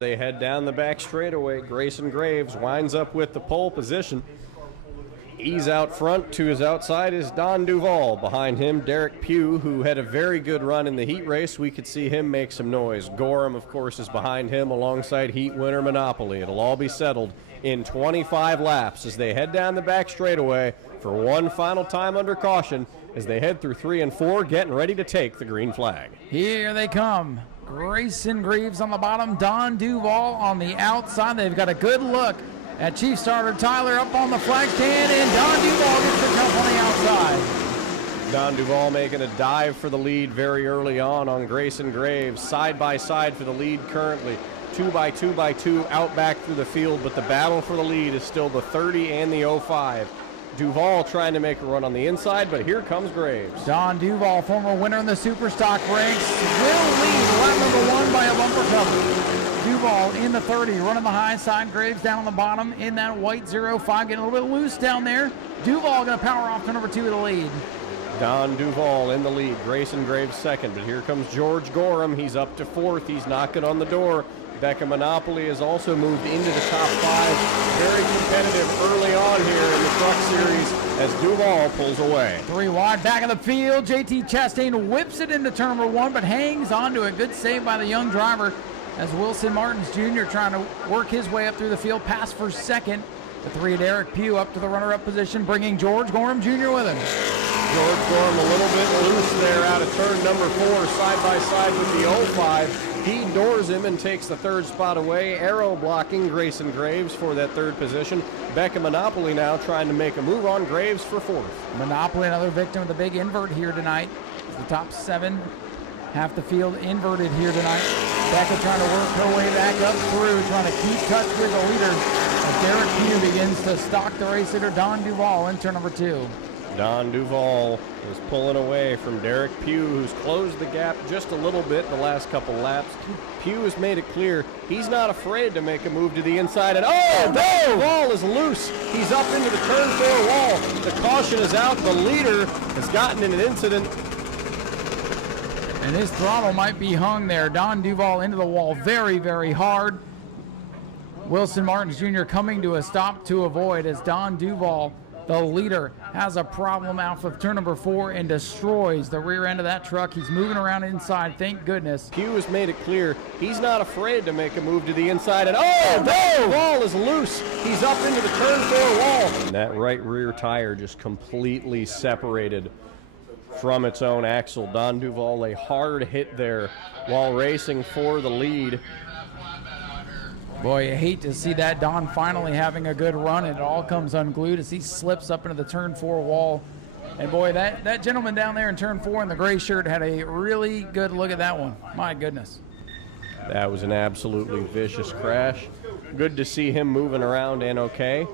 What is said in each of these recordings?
They head down the back straightaway. Greyson Greaves winds up with the pole position. He's out front. To his outside is Don Duvall. Behind him, Derek Pugh, who had a very good run in the heat race. We could see him make some noise. Gorham, of course, is behind him alongside heat winner Monopoly. It'll all be settled in 25 laps as they head down the back straightaway for one final time under caution as they head through 3 and 4, getting ready to take the green flag. Here they come. Greyson Greaves on the bottom, Don Duvall on the outside. They've got a good look at Chief Starter Tyler up on the flag stand, and Don Duvall gets the jump on the outside. Don Duvall making a dive for the lead very early on Greyson Greaves. Side by side for the lead currently. 2 by 2 by 2 out back through the field, but the battle for the lead is still the 30 and the 05. Duval trying to make a run on the inside, but here comes Greaves. Don Duvall, former winner in the Superstock ranks, will lead lap number 1 by a bumper cover. Duval in the 30, running the high side. Greaves down on the bottom in that white 05, getting a little bit loose down there. Duval going to power off to number 2 of the lead. Don Duvall in the lead, Greyson Greaves second, but here comes George Gorham. He's up to 4th. He's knocking on the door. Becca Monopoly has also moved into the top 5. Very competitive early on here in the Truck Series as Duval pulls away. 3 wide, back of the field. JT Chastain whips it into turn number 1, but hangs on to a good save by the young driver as Wilson Martins Jr. trying to work his way up through the field. Pass for second. The 3 of Derek Pugh up to the runner-up position, bringing George Gorham Jr. with him. George Gorham a little bit loose there out of turn number 4, side by side with the 05. He doors him and takes the 3rd spot away. Arrow blocking Greyson Greaves for that 3rd position. Becca Monopoly now trying to make a move on Greaves for 4th. Monopoly, another victim of the big invert here tonight. The top 7, half the field inverted here tonight. Becca trying to work her way back up through, trying to keep touch with the leader. As Derek Pugh begins to stalk the race leader, Don Duvall, in turn number 2. Don Duvall is pulling away from Derek Pugh, who's closed the gap just a little bit the last couple laps. Pugh has made it clear he's not afraid to make a move to the inside. And Duvall is loose. He's up into the turn 4 wall. The caution is out. The leader has gotten in an incident. And his throttle might be hung there. Don Duvall into the wall very, very hard. Wilson Martins Jr. coming to a stop to avoid as Don Duvall, the leader, has a problem out of turn number 4 and destroys the rear end of that truck. He's moving around inside, thank goodness. Pugh has made it clear he's not afraid to make a move to the inside. And Duvall is loose. He's up into the turn 4 wall. And that right rear tire just completely separated from its own axle. Don Duvall, a hard hit there while racing for the lead. Boy, you hate to see that. Don finally having a good run, and it all comes unglued as he slips up into the turn 4 wall. And boy, that gentleman down there in turn 4 in the gray shirt had a really good look at that one. My goodness. That was an absolutely vicious crash. Good to see him moving around and okay.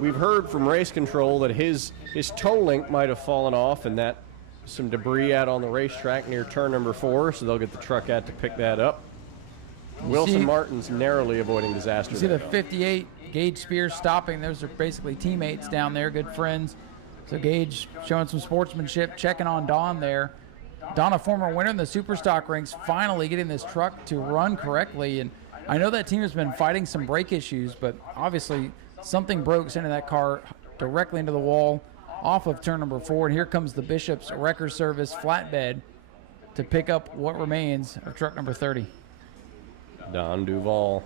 We've heard from race control that his toe link might have fallen off, and that some debris out on the racetrack near turn number 4, so they'll get the truck out to pick that up. Wilson Martins narrowly avoiding disaster. You see the 58, Gage Spears stopping. Those are basically teammates down there, good friends. So Gage showing some sportsmanship, checking on Don there. Don, a former winner in the Superstock ranks, finally getting this truck to run correctly. And I know that team has been fighting some brake issues, but obviously something broke into that car directly into the wall off of turn number 4. And here comes the Bishop's Wrecker Service flatbed to pick up what remains of truck number 30. Don Duvall,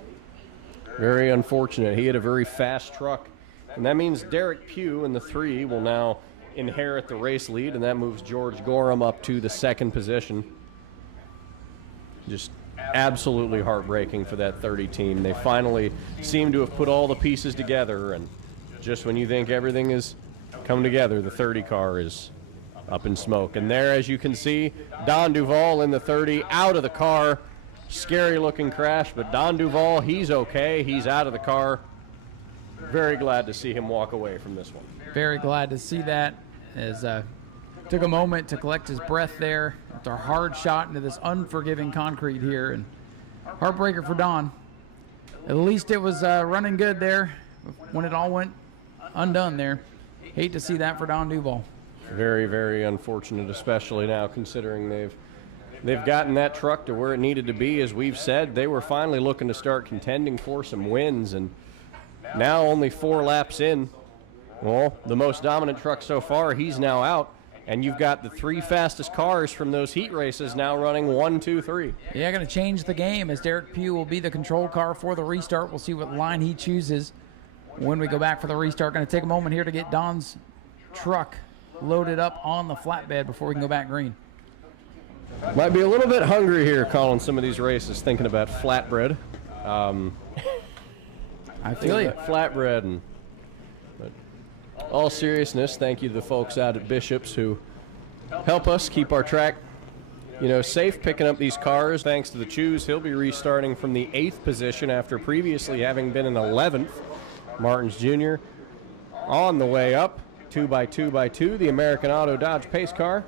very unfortunate. He had a very fast truck, and that means Derek Pugh in the 3 will now inherit the race lead, and that moves George Gorham up to the 2nd position. Just absolutely heartbreaking for that 30 team. They finally seem to have put all the pieces together, and just when you think everything is come together, the 30 car is up in smoke. And there, as you can see, Don Duvall in the 30 out of the car. Scary looking crash, but Don Duvall, he's okay. He's out of the car. Very glad to see him walk away from this one. Very glad to see that, as took a moment to collect his breath there after a hard shot into this unforgiving concrete here, and heartbreaker for Don. At least it was running good there when it all went undone there. Hate to see that for Don Duvall. Very, very unfortunate, especially now considering they've They've gotten that truck to where it needed to be. As we've said, they were finally looking to start contending for some wins, and now only 4 laps in, well, the most dominant truck so far, he's now out, and you've got the 3 fastest cars from those heat races now running 1, 2, 3. Yeah, going to change the game as Derek Pugh will be the control car for the restart. We'll see what line he chooses when we go back for the restart. Going to take a moment here to get Don's truck loaded up on the flatbed before we can go back green. Might be a little bit hungry here calling some of these races, thinking about flatbread. I feel you. Flatbread. And but all seriousness, thank you to the folks out at Bishop's who help us keep our track, safe, picking up these cars. Thanks to the Chews, he'll be restarting from the 8th position after previously having been in 11th. Martins Jr. on the way up, 2x2x2, the American Auto Dodge pace car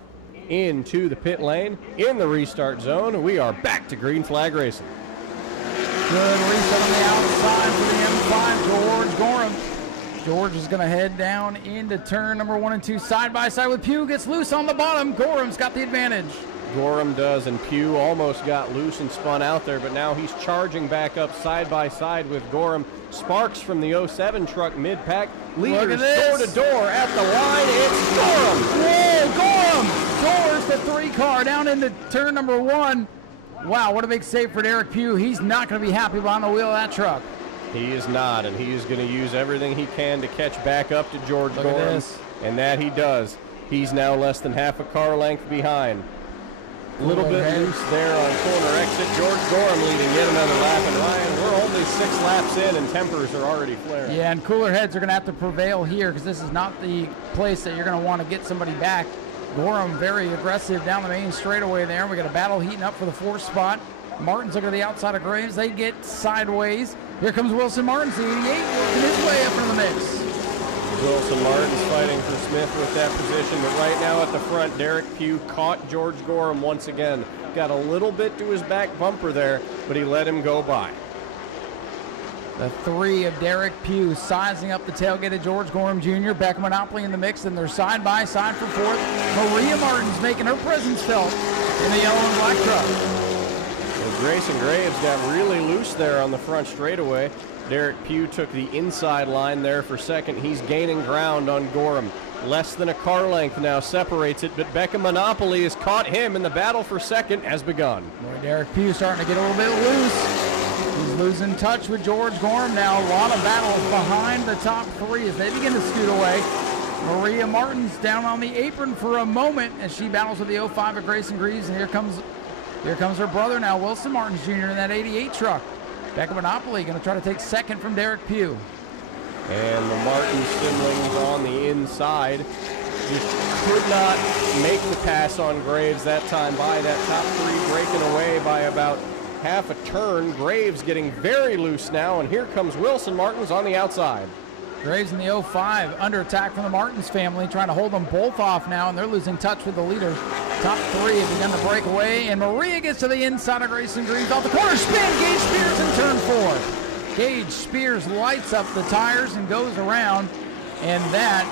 into the pit lane in the restart zone. We are back to green flag racing. Good reset on the outside for the M5, George Gorham. George is going to head down into turn number 1 and 2, side by side with Pugh. Gets loose on the bottom. Gorham's got the advantage. Gorham does, and Pugh almost got loose and spun out there, but now he's charging back up side by side with Gorham. Sparks from the 07 truck mid-pack. Leaders door to door at the line. It's Gorham. Whoa, Gorham! Doors the 3 car down into turn number 1. Wow, what a big save for Derek Pugh. He's not going to be happy behind the wheel of that truck. He is not, and he is going to use everything he can to catch back up to George Gorham, and that he does. He's now less than half a car length behind. A little bit loose there on corner exit. George Gorham leading yet another lap, and Ryan, we're only 6 laps in, and tempers are already flaring. Yeah, and cooler heads are going to have to prevail here because this is not the place that you're going to want to get somebody back. Gorham very aggressive down the main straightaway there. We got a battle heating up for the 4th spot. Martin's looking to the outside of Graves. They get sideways. Here comes Wilson Martins, the 88, working his way up into the mix. Wilson Martins fighting for Smith with that position, but right now at the front, Derek Pugh caught George Gorham once again. Got a little bit to his back bumper there, but he let him go by. The 3 of Derek Pugh sizing up the tailgate of George Gorham Jr. Beck Monopoly in the mix, and they're side by side for 4th. Maria Martins making her presence felt in the yellow and black truck. Greyson Greaves got really loose there on the front straightaway. Derek Pugh took the inside line there for second. He's gaining ground on Gorham. Less than a car length now separates it, but Beckham Monopoly has caught him, and the battle for second has begun. Boy, Derek Pugh starting to get a little bit loose. He's losing touch with George Gorham now. A lot of battles behind the top 3 as they begin to scoot away. Maria Martins down on the apron for a moment as she battles with the 05 of Greyson Greaves, and here comes her brother now, Wilson Martins Jr. in that 88 truck. Beckham Monopoly going to try to take second from Derek Pugh. And the Martin siblings on the inside just could not make the pass on Graves that time by that top 3, breaking away by about half a turn. Graves getting very loose now, and here comes Wilson Martins on the outside. Graves in the 05 under attack from the Martins family, trying to hold them both off now, and they're losing touch with the leaders. Top 3 have begun to break away, and Maria gets to the inside of Greyson Greaves off the corner. Spin, Gage Spears in turn 4. Gage Spears lights up the tires and goes around, and that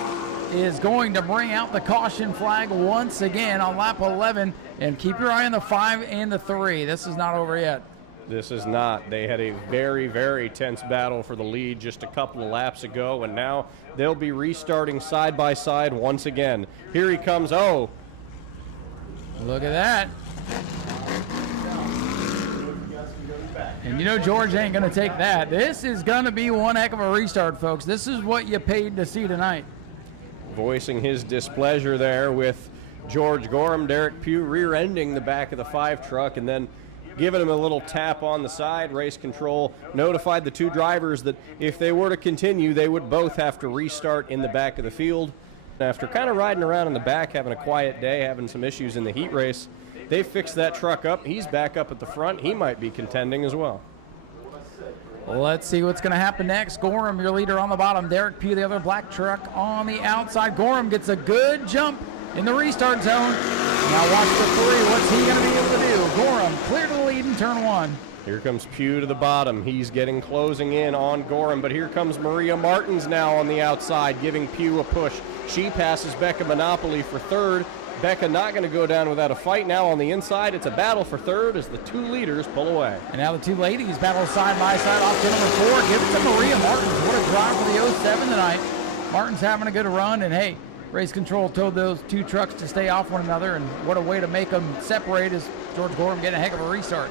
is going to bring out the caution flag once again on lap 11. And keep your eye on the 5 and the 3. This is not over yet. This is not. They had a very, very tense battle for the lead just a couple of laps ago, and now they'll be restarting side by side once again. Here he comes. Oh, look at that. And you know George ain't going to take that. This is going to be one heck of a restart, folks. This is what you paid to see tonight. Voicing his displeasure there with George Gorham, Derek Pugh rear-ending the back of the 5 truck and then giving him a little tap on the side. Race control notified the 2 drivers that if they were to continue, they would both have to restart in the back of the field. After kind of riding around in the back, having a quiet day, having some issues in the heat race, they fixed that truck up. He's back up at the front. He might be contending as well. Let's see what's going to happen next. Gorham, your leader on the bottom. Derek Pugh, the other black truck on the outside. Gorham gets a good jump in the restart zone. Now watch the 3. What's he going to be able to do? Gorham clear to the lead in turn 1. Here comes Pugh to the bottom. He's getting closing in on Gorham, but here comes Maria Martins now on the outside, giving Pugh a push. She passes Becca Monopoly for 3rd. Becca not going to go down without a fight. Now on the inside, it's a battle for third as the two leaders pull away. And now the two ladies battle side by side off to number 4. Give it to Maria Martins. What a drive for the 07 tonight. Martins having a good run, and hey, Race Control told those two trucks to stay off one another, and what a way to make them separate as George Gorham getting a heck of a restart.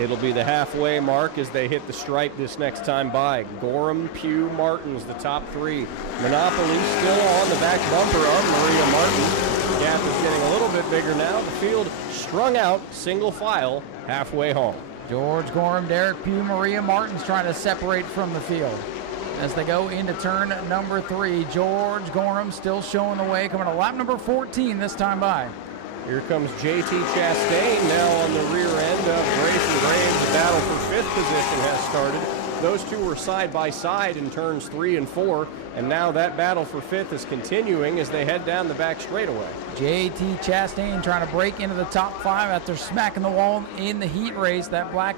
It'll be the halfway mark as they hit the stripe this next time by. Gorham, Pugh, Martins, the top three. Monopoly still on the back bumper of Maria Martins. The gap is getting a little bit bigger now. The field strung out, single file, halfway home. George Gorham, Derek Pugh, Maria Martins trying to separate from the field. As they go into turn number 3, George Gorham still showing the way, coming to lap number 14 this time by. Here comes JT Chastain now on the rear end of Greyson Greaves. The battle for 5th position has started. Those two were side by side in turns 3 and 4, and now that battle for 5th is continuing as they head down the back straightaway. JT Chastain trying to break into the top 5 after smacking the wall in the heat race. That black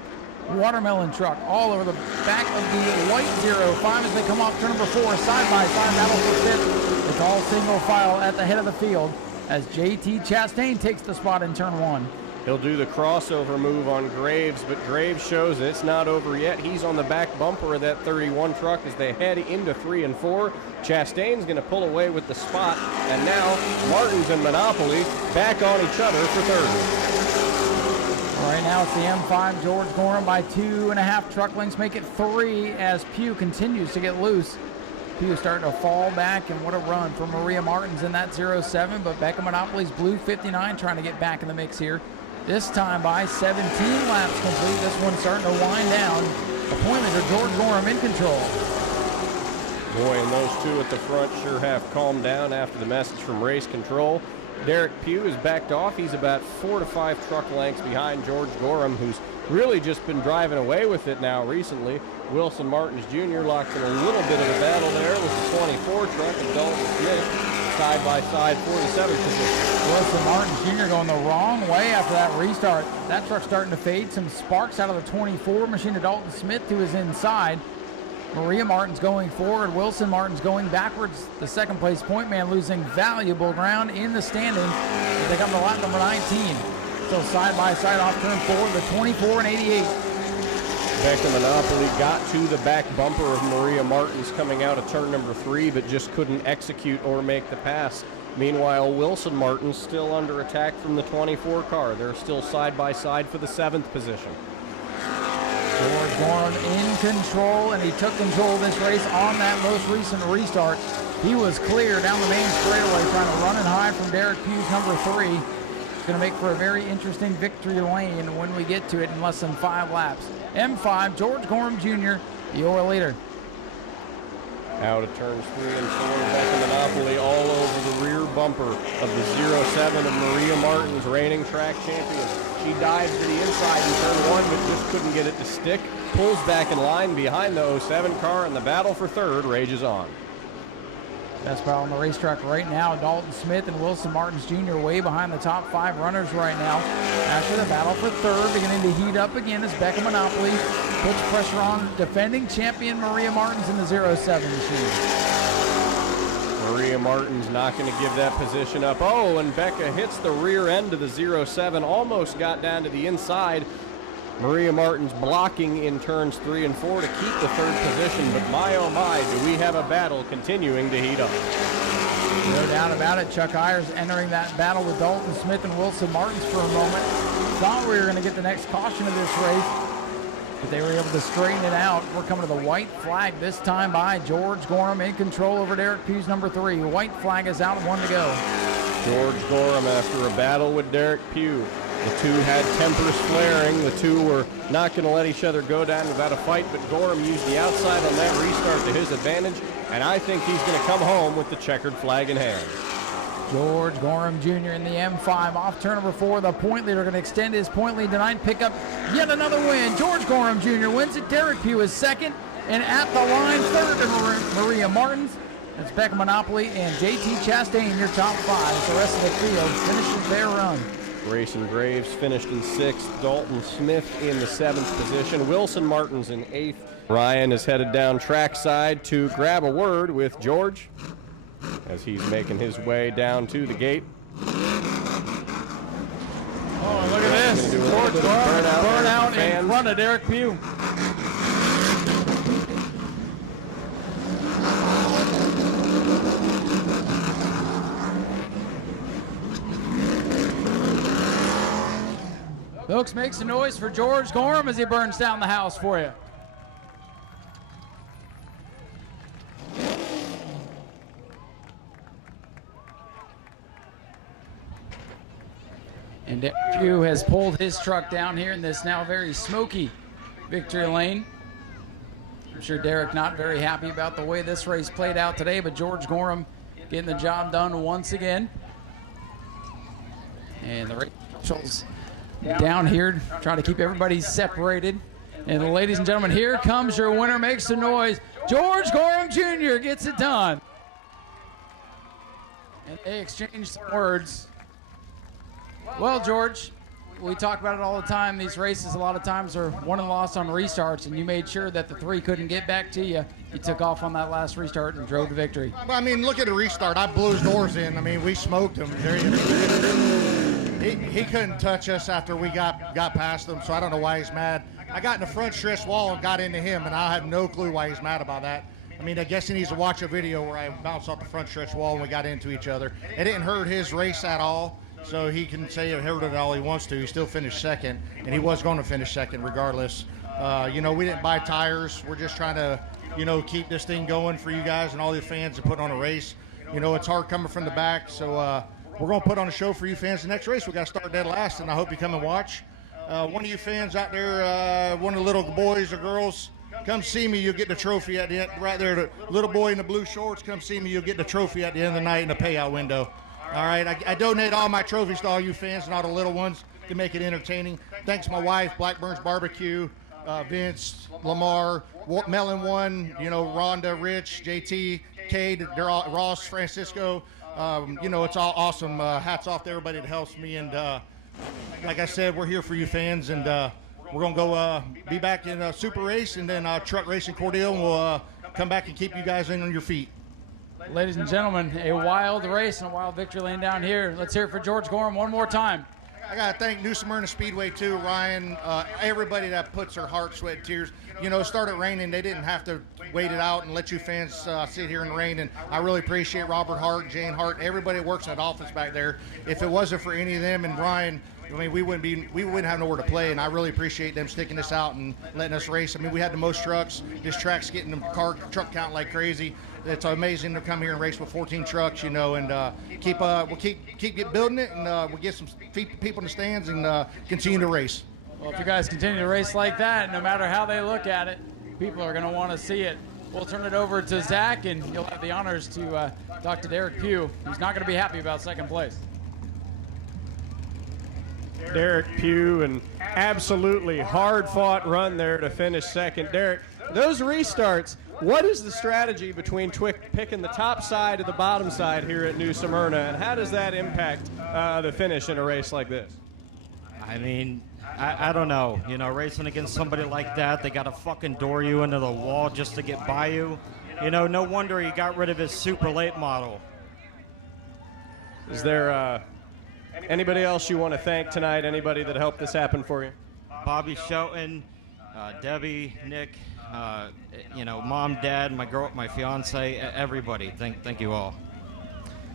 watermelon truck all over the back of the white 05 as they come off turn number 4, side by side battle for 5th. It's all single file at the head of the field as JT Chastain takes the spot in turn 1. He'll do the crossover move on Greaves, but Greaves shows it's not over yet. He's on the back bumper of that 31 truck as they head into 3 and 4. Chastain's going to pull away with the spot, and now Martins and Monopoly back on each other for third. Right now it's the M5, George Gorham by 2.5 truck lengths, make it 3 as Pugh continues to get loose. Pugh starting to fall back, and what a run for Maria Martins in that 07, but Becca Monopoly's blue 59 trying to get back in the mix here. This time by 17 laps complete. This one's starting to wind down. The point leader, George Gorham, in control. Boy, and those two at the front sure have calmed down after the message from Race Control. Derek Pugh is backed off. He's about 4 to 5 truck lengths behind George Gorham, who's really just been driving away with it now recently. Wilson Martins Jr. locked in a little bit of a battle there with the 24 truck of Dalton Smith. Side by side for the 7th position. Wilson Martins Jr. going the wrong way after that restart. That truck's starting to fade. Some sparks out of the 24 machine to Dalton Smith to his inside. Maria Martins going forward. Wilson Martins going backwards. The second place point man losing valuable ground in the standings as they come to lap number 19. Still side by side off turn 4, the 24 and 88. Becca Monopoly got to the back bumper of Maria Martins coming out of turn number 3, but just couldn't execute or make the pass. Meanwhile, Wilson Martins still under attack from the 24 car. They're still side by side for the 7th position. George Gorham in control, and he took control of this race on that most recent restart. He was clear down the main straightaway, trying to run and hide from Derek Pugh's number 3. It's going to make for a very interesting victory lane when we get to it in less than 5 laps. M5, George Gorham Jr., your leader. Out of turns 3 and 4, Becca Monopoly all over the rear bumper of the 07 of Maria Martins, reigning track champion. She dives to the inside in turn 1, but just couldn't get it to stick. Pulls back in line behind the 07 car, and the battle for third rages on. Best battle on the racetrack right now. Dalton Smith and Wilson Martins Jr. way behind the top 5 runners right now. After the battle for third, beginning to heat up again as Becca Monopoly puts pressure on defending champion Maria Martins in the 07 machine. Maria Martins not going to give that position up. Oh, and Becca hits the rear end of the 07, almost got down to the inside. Maria Martins blocking in turns 3 and 4 to keep the 3rd position, but my oh my, do we have a battle continuing to heat up. No doubt about it. Chuck Ayers entering that battle with Dalton Smith and Wilson Martins for a moment. Thought we were going to get the next caution of this race, but they were able to straighten it out. We're coming to the white flag this time by George Gorham in control over Derek Pugh's number 3. White flag is out, 1 to go. George Gorham after a battle with Derek Pugh. The two had tempers flaring. The two were not going to let each other go down without a fight, but Gorham used the outside on that restart to his advantage, and I think he's going to come home with the checkered flag in hand. George Gorham Jr. in the M5 off turn number 4. The point leader going to extend his point lead tonight, pick up yet another win. George Gorham Jr. wins it. Derek Pugh is second, and at the line third to Maria Martins. That's Becca Monopoly and JT Chastain, your top 5. The rest of the field finishes their run. Greyson Greaves finished in 6th. Dalton Smith in the 7th position. Wilson Martins in 8th. Ryan is headed down trackside to grab a word with George as he's making his way down to the gate. Oh, look at this. George burnout in front of Derek Pugh. Folks, make some noise for George Gorham as he burns down the house for you. And Derek Pugh has pulled his truck down here in this now very smoky victory lane. I'm sure Derek not very happy about the way this race played out today, but George Gorham getting the job done once again. And the race officials down here trying to keep everybody separated. And ladies and gentlemen, here comes your winner. Make some noise. George Gorham Jr. gets it done. And they exchange some words. Well, George, we talk about it all the time. These races a lot of times are won and lost on restarts, and you made sure that the three couldn't get back to you. You took off on that last restart and drove to victory. I mean, look at the restart. I blew his doors in. I mean, we smoked him. He couldn't touch us after we got past him, so I don't know why he's mad. I got in the front stretch wall and got into him, and I have no clue why he's mad about that. I mean, I guess he needs to watch a video where I bounced off the front stretch wall and we got into each other. It didn't hurt his race at all, so he can say it hurt it all he wants to. He still finished second, and he was going to finish second regardless. You know, we didn't buy tires. We're just trying to, you know, keep this thing going for you guys and all the fans to put on a race. You know, it's hard coming from the back, so we're going to put on a show for you fans. The next race, we got to start dead last, and I hope you come and watch. One of you fans out there, one of the little boys or girls, come see me. You'll get the trophy at the end. Right there, the little boy in the blue shorts, come see me. You'll get the trophy at the end of the night in the payout window. All right, I donate all my trophies to all you fans and all the little ones to make it entertaining. Thanks to my wife, Blackburn's Barbecue, Vince, Lamar, Melon One, you know, Rhonda, Rich, JT, Cade, they're all, Ross, Francisco. You know, it's all awesome. Hats off to everybody that helps me. And like I said, we're here for you fans. And we're going to go be back in Super Race and then Truck Racing Cordele. And we'll come back and keep you guys in on your feet. Ladies and gentlemen, a wild race and a wild victory lane down here. Let's hear it for George Gorham one more time. I got to thank New Smyrna Speedway, too, Ryan, everybody that puts their heart, sweat, and tears. You know, it started raining. They didn't have to wait it out and let you fans sit here in the rain. And I really appreciate Robert Hart, Jane Hart, everybody that works in that office back there. If it wasn't for any of them and Ryan, I mean, we wouldn't have nowhere to play, and I really appreciate them sticking this out and letting us race. I mean, we had the most trucks. This track's getting the truck count like crazy. It's amazing to come here and race with 14 trucks, you know, and we'll keep building it, and we'll get some people in the stands and continue to race. Well, if you guys continue to race like that, no matter how they look at it, people are going to want to see it. We'll turn it over to Zach, and you'll have the honors to talk to Derek Pugh, who's not going to be happy about second place. Derek Pugh, an absolutely hard-fought run there to finish second. Derek, those restarts, what is the strategy between picking the top side or the bottom side here at New Smyrna, and how does that impact the finish in a race like this? I mean, I don't know. You know, racing against somebody like that, they got to fucking door you into the wall just to get by you. You know, no wonder he got rid of his super late model. Is there anybody else you want to thank tonight? Anybody that helped this happen for you? Bobby Shelton, Debbie, Nick, you know, mom, dad, my fiance, everybody. Thank you all.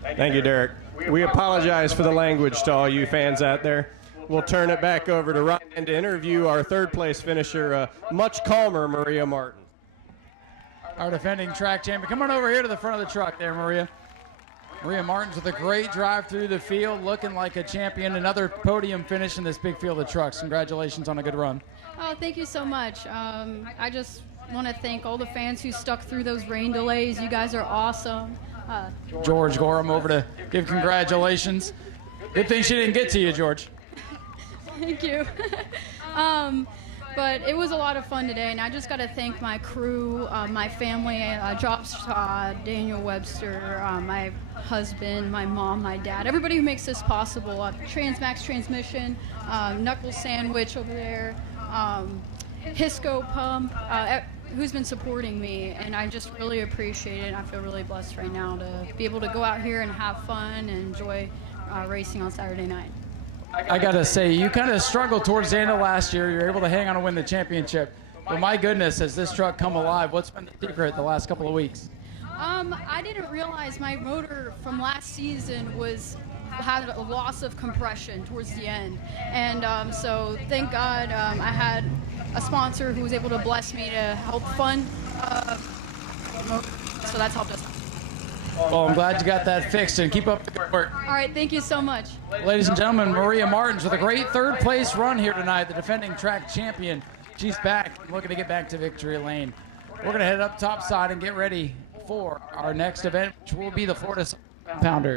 Thank you, Derek. We apologize for the language to all you fans out there. We'll turn it back over to Ryan to interview our third place finisher, much calmer Maria Martin. Our defending track champion. Come on over here to the front of the truck there, Maria. Maria Martins with a great drive through the field, looking like a champion. Another podium finish in this big field of trucks. Congratulations on a good run. Oh, thank you so much. I just want to thank all the fans who stuck through those rain delays. You guys are awesome. George Gorham over to give congratulations. Good thing she didn't get to you, George. Thank you. But it was a lot of fun today, and I just got to thank my crew, my family, Josh, Daniel Webster, my husband, my mom, my dad, everybody who makes this possible. Transmax Transmission, Knuckle Sandwich over there, Hisco Pump, who's been supporting me, and I just really appreciate it. I feel really blessed right now to be able to go out here and have fun and enjoy racing on Saturday night. I got to say, you kind of struggled towards the end of last year. You're able to hang on and win the championship. But my goodness, has this truck come alive? What's been the secret the last couple of weeks? I didn't realize my motor from last season had a loss of compression towards the end. And so thank God I had a sponsor who was able to bless me to help fund motor. So that's helped us. Well, I'm glad you got that fixed, and keep up the good work. All right, thank you so much. Ladies and gentlemen, Maria Martins with a great third place run here tonight, the defending track champion. She's back, looking to get back to victory lane. We're going to head up topside and get ready for our next event, which will be the Florida Pounder.